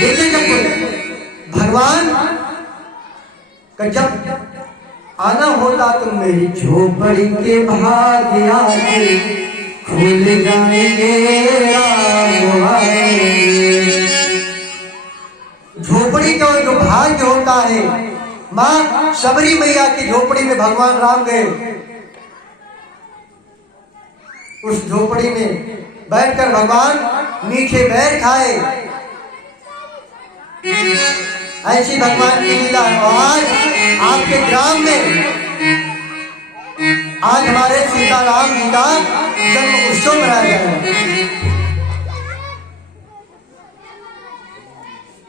देखिए जब भगवान का जब आना होता तो मेरी झोपड़ी के भाग्य आगे खुल जाएंगे, राम आएंगे। झोपड़ी का जो भाग्य होता है, माँ शबरी मैया की झोपड़ी में भगवान राम गए। उस झोपड़ी में बैठकर भगवान मीठे बैर खाए। ऐसी भगवान की लीला है। और आज आपके ग्राम में आज हमारे सीताराम जी का जन्म उत्सव मनाया गया है।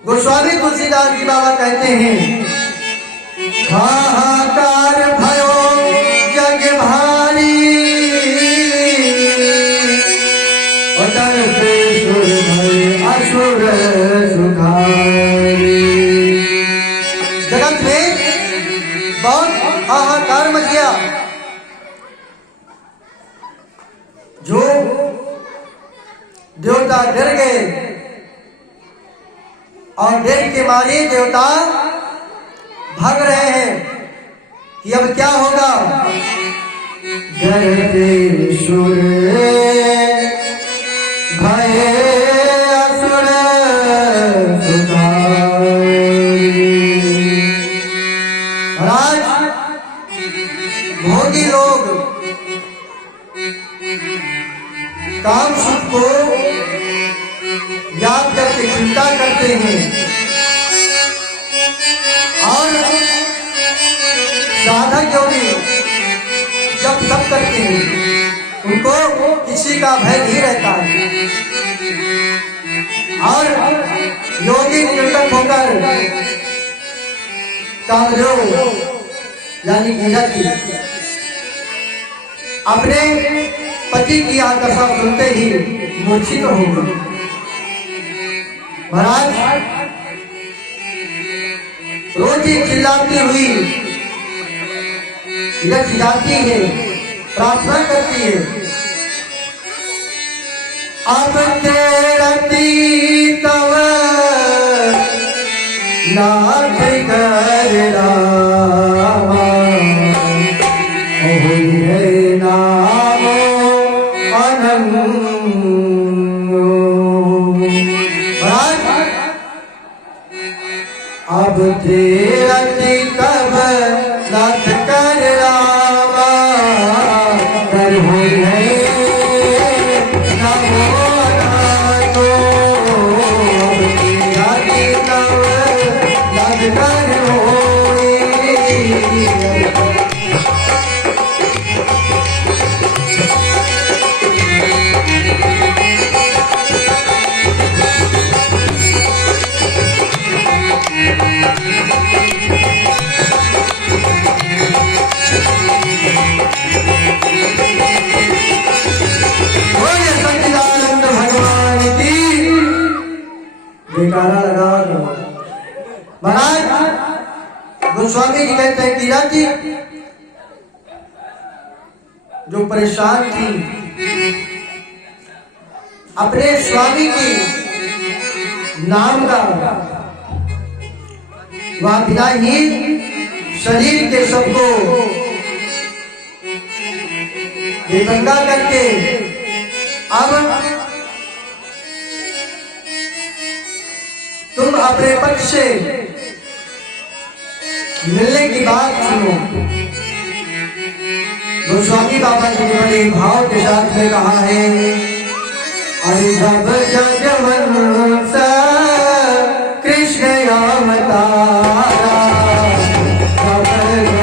गोस्वामी तुलसीदास जी बाबा कहते हैं, हाहाकार भयो जग भारी, उतर पे सुर भय असुर सुधारी। जगत में बहुत हाहाकार मच गया। जो देवता डर गए और डर के मारे देवता भाग रहे हैं कि अब क्या होगा। डरते सुर भय असुर सुधारी। आज भोगी लोग काम सुख को याद करके चिंता करते हैं और साधक योगी जब तप करते हैं उनको किसी का भय नहीं रहता है। और योगी निरंतर होकर कामदेव यानी गिरती अपने पति की आदशा सुनते ही मूर्छित हो गए। महाराज रोटी चिल्लाती हुई रच जाती है, प्रार्थना करती है, अब तेरती तव नाथ कर रामा, है नाम अनंत। अब तेरती तब नाथ कर रामा, कर हो गए नमो नाथो। अब तेरती तब नाथ कर होए। महाराज गोस्वामी जी कहते हैं, कीरा जी जो परेशान थी अपने स्वामी की नाम का, वह बिना ही शरीर के सबको बेदंगा करके अब तुम अपने पक्ष से मिलने की बात सुनो। गोस्वामी बाबा जी ने बड़े भाव के साथ में कहा है, अरे जब जगवंश कृष्ण अवतारा, महाराज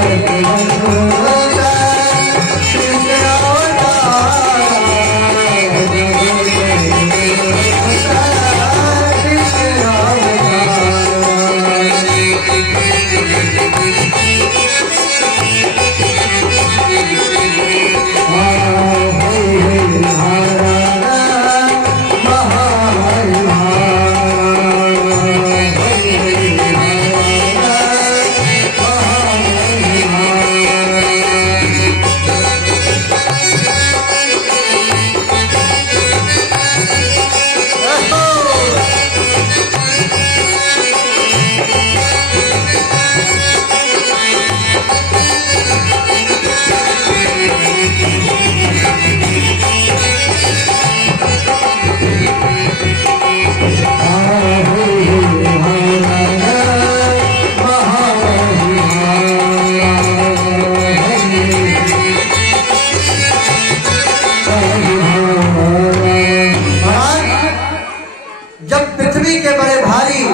जब पृथ्वी के बड़े भारी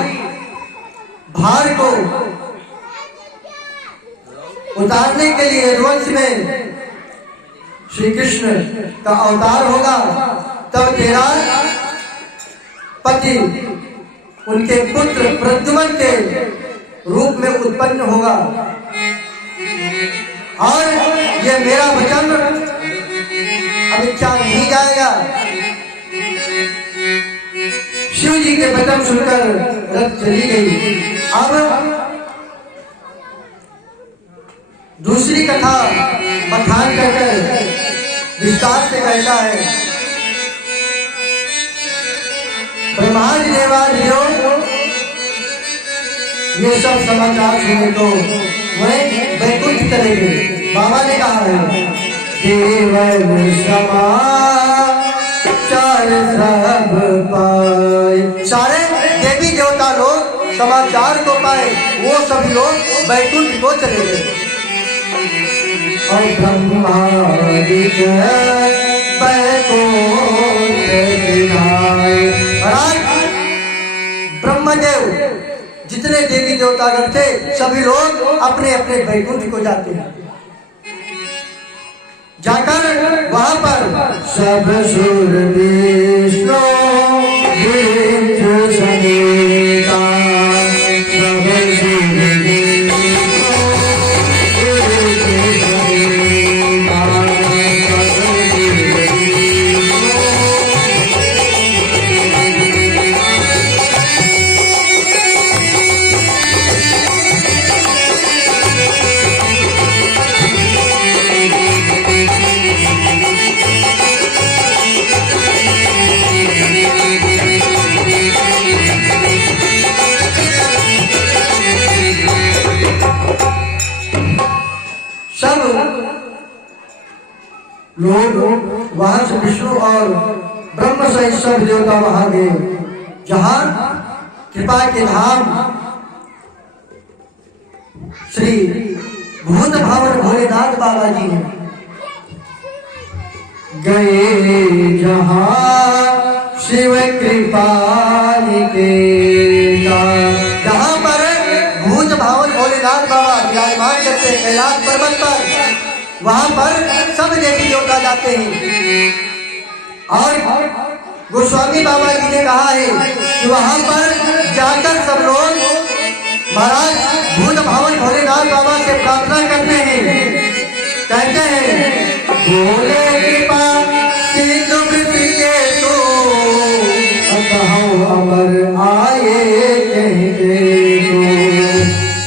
भार को उतारने के लिए रघुवंश में श्री कृष्ण का अवतार होगा, तब तेरा पति उनके पुत्र प्रद्युम्न के रूप में उत्पन्न होगा और ये मेरा वचन अब मिथ्या नहीं जाएगा। शिव जी के वचन सुनकर रथ चली गई। अब दूसरी कथा बखान कर विस्तार से कहता है, ब्रह्मादि देवादियों ये सब समाचार सुने तो वह वैकुंठ चलेंगे। बाबा ने कहा है केवल समाचार सब पाए, सारे देवी देवता लोग समाचार को पाए, वो सभी लोग वैकुंठ को चले गए। और ब्रह्मादि ब्रह्मदेव जितने देवी देवतागण थे सभी लोग अपने अपने वैकुंठ को जाते हैं। जाकर वहां पर सब सुर विष्णु समेता लोग वहां से विष्णु और ब्रह्म सहित सब देवता वहां गए, जहां कृपा के धाम श्री भूत भावन भोलेनाथ बाबा जी हैं। गए जहां शिव कृपा के, जहां पर भूत भावन भोलेनाथ बाबा विराजमान करते हैं कैलाश पर्वत पर, वहां पर सब देवी देवता जाते हैं। और गोस्वामी बाबा जी ने कहा है कि वहां पर जाकर सब लोग महाराज भूत भावन भोलेनाथ बाबा से प्रार्थना करते हैं, कहते हैं भोले कृपा सिंधु वृत्ति के तो अमर आए कहते तो।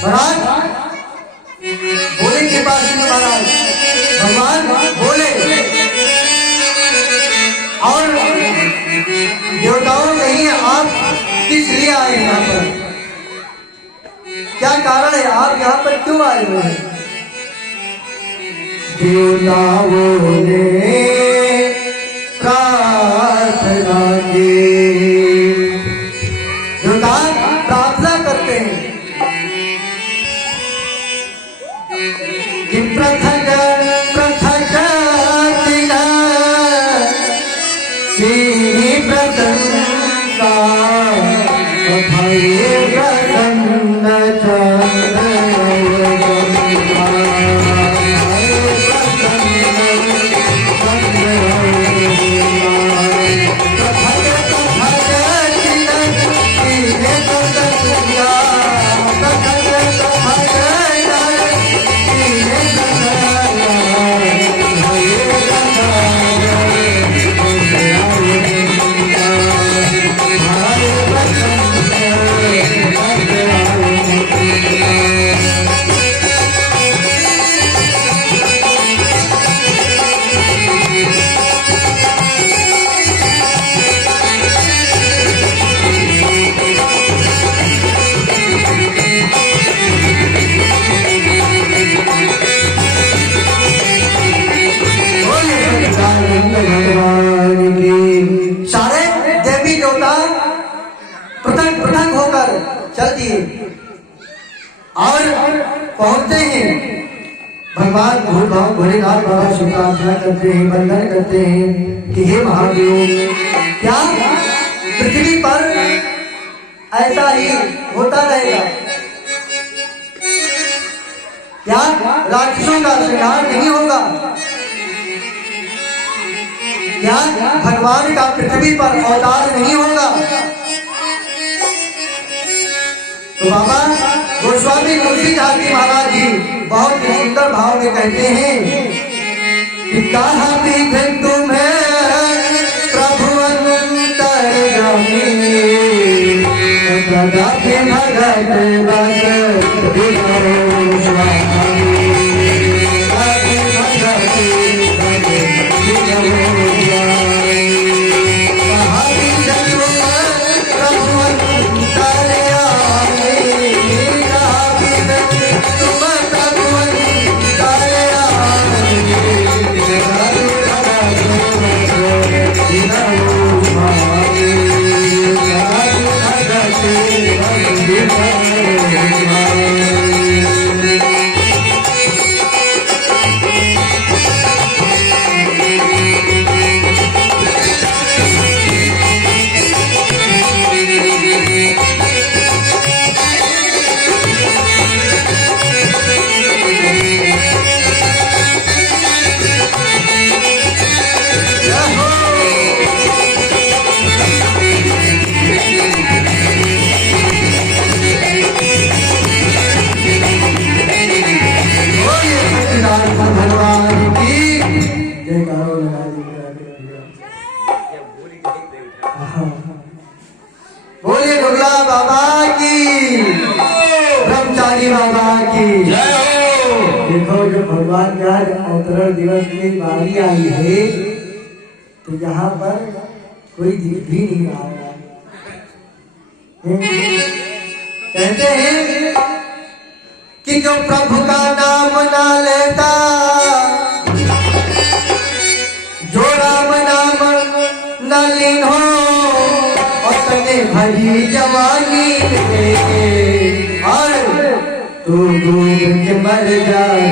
महाराज भोले कृपा सिंधु महाराज भगवान बोले और देवताओं नहीं, आप किस लिए आए यहाँ पर, क्या कारण है, आप यहाँ पर क्यों आए हुए हैं? देवताओं ने प्रार्थना की, देवता प्रार्थना करते हैं कि पृथक पृथक दिना तेरी प्रसन्नता भये प्रसन्न चंद्र चल दिए और पहुंचते हैं। भगवान भोलेनाथ बाबा से प्रार्थना करते हैं, वंदन करते हैं कि हे महादेव, क्या पृथ्वी पर ऐसा ही होता रहेगा। क्या राक्षसों का श्रृंगार नहीं होगा? क्या भगवान का पृथ्वी पर अवतार नहीं होगा? तो बाबा गोस्वामी तुलसीदास जी महाराज जी बहुत ही सुंदर भाव में कहते हैं कि कहा भी तुम्हें प्रभु अंतर्यामी बोलिए दुर्गा बाबा की, ब्रह्मचारी बाबा की। देखो जो भगवान का अवतरण दिवस की बारी आई है तो यहाँ पर कोई दिख भी नहीं रहा है। कहते हैं कि जो प्रभु का नाम ना लेता, जो राम नाम न लीन हो भरी जवानी और तू डूब के मर जाए,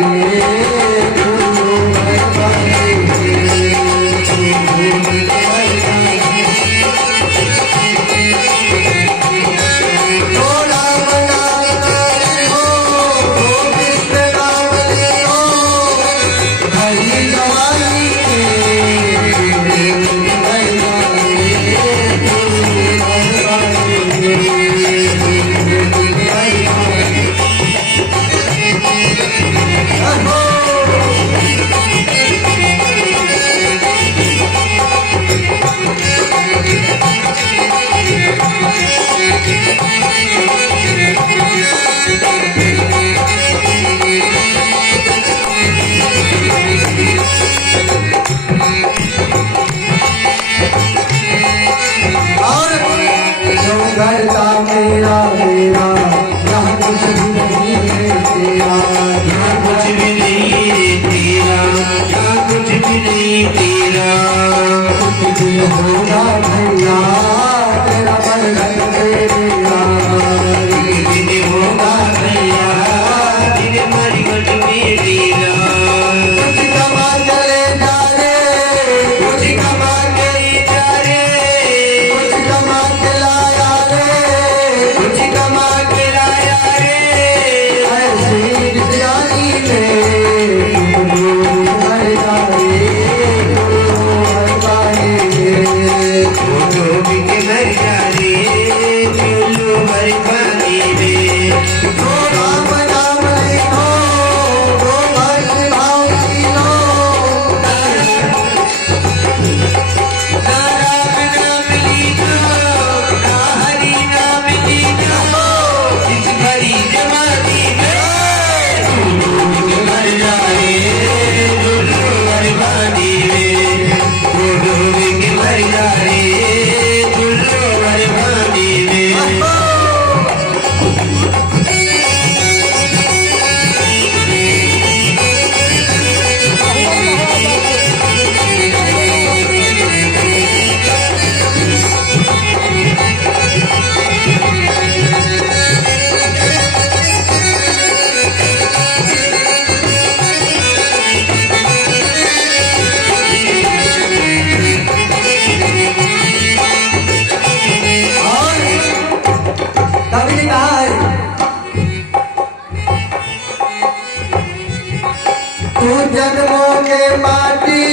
जन्मों के माटी,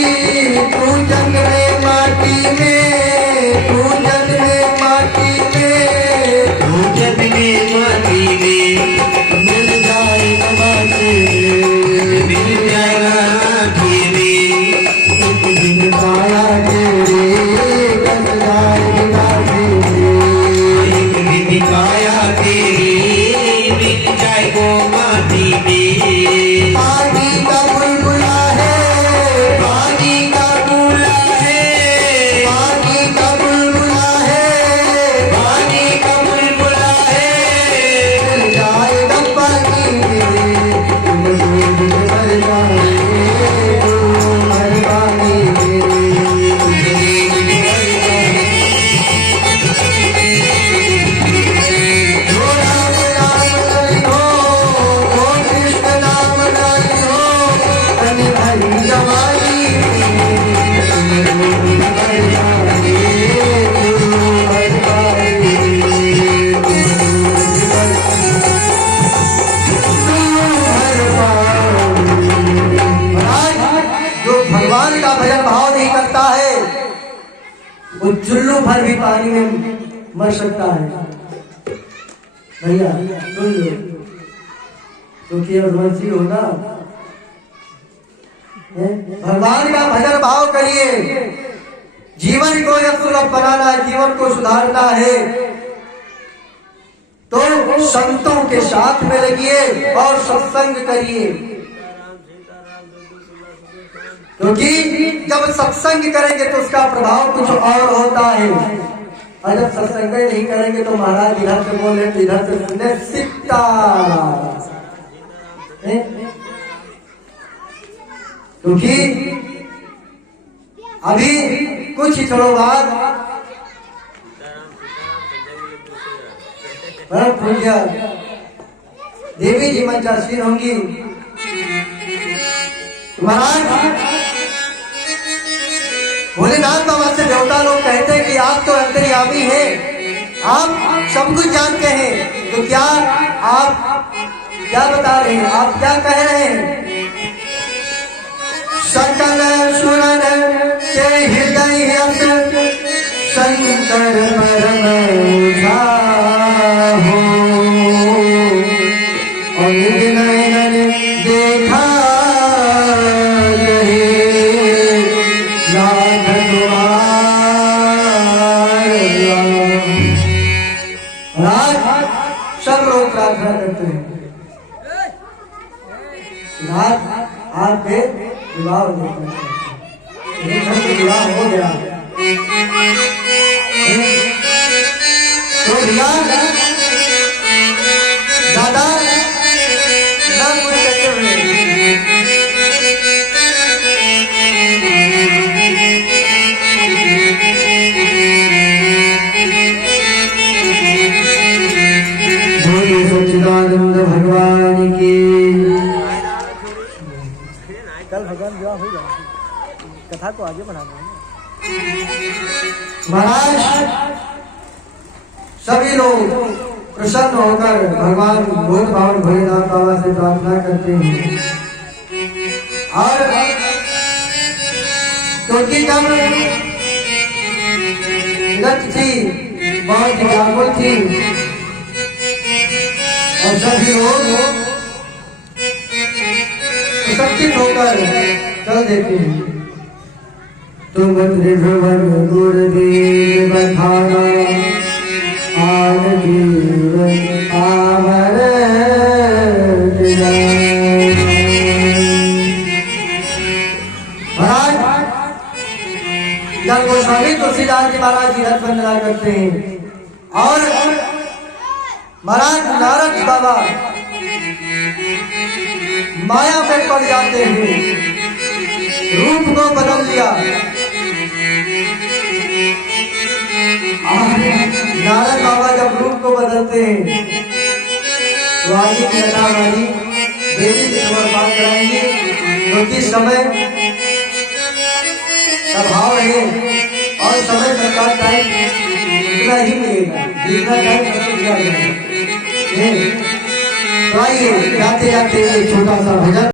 तू जन्मे माटी में, तू जन्मे माटी में, तू जन्मे माटी में, मिल जाएगा माटी में, मिल जाएगा माटी में। एक दिन काया तेरे कल जाएगी माटी में, एक दिन काया तेरी मिल जाएगो माटी में। पानी का बुलबुला है, पानी का बुला है, पानी का बुलबुला है, पानी का बुलबुला है। मिल जाएगा पानी में, तुम डूब के मर जाओगे, तुम मर पानी में, तुम डूब के मर जाओगे। जो राम नाम नहीं हो, वो कृष्ण नाम नहीं हो, तनि भाई जवानी में, तुम डूब के मर जाओगे, तुम मर पानी में, तुम डूब के मर जो भगवान का भजन भाव नहीं करता है वो चुल्लू भर भी पानी में मर सकता है। भैया सुन लो, क्योंकि रघुवंशी हो ना, भगवान का भजन भाव करिए। जीवन को यह सुलभ बनाना है, जीवन को सुधारना है तो संतों के साथ में लगिए और सत्संग करिए, क्योंकि जब सत्संग करेंगे तो उसका प्रभाव कुछ और होता है, और जब सत्संग नहीं करेंगे तो महाराज इधर से बोले तो इधर से सुनने सीखता। क्योंकि अभी कुछ ही क्षणों बाद परम पूज्य देवी जी मंचासीन होंगी। महाराज भोलेनाथ बाबा से देवता लोग कहते हैं कि आप तो अंतर्यामी हैं, आप सब कुछ जानते हैं, तो क्या आप क्या बता रहे हैं, आप क्या कह रहे हैं? सकल सुरन के हृदय शंकर परम हो, अमित नयन देखा सब लोग प्रार्थना करते हैं रात आपके विवाह हो गया तो भैया दादा ना कुछ कहते हुए सच्चिदानंद भगवान की। कल भगवान विवाह हो जाए, कथा को आगे बढ़ाना है। महाराज सभी लोग प्रसन्न होकर भगवान भोज भावन भोलेनाथ बाबा से प्रार्थना करते हैं, और क्योंकि जब लट थी बहुत व्याकुल थी और सभी लोग सचित होकर चल देते हैं, तुम त्रिभुवन गुरुदेव बखाना आन जीवन आवर महाराज जब गोस्वामी तुलसीदास जी महाराज जी रथ वंदना करते हैं और महाराज नारद बाबा माया में पड़ जाते हैं, रूप को बदल लिया। नारद बाबा जब रूप को बदलते हैं तो आगे की कथा हमारी देवी जी बात कराएंगे, क्योंकि समय का भाव है और समय सरकार टाइम इतना ही मिलेगा जितना टाइम सबको दिया गया है। तो आइए जाते जाते एक छोटा सा भजन।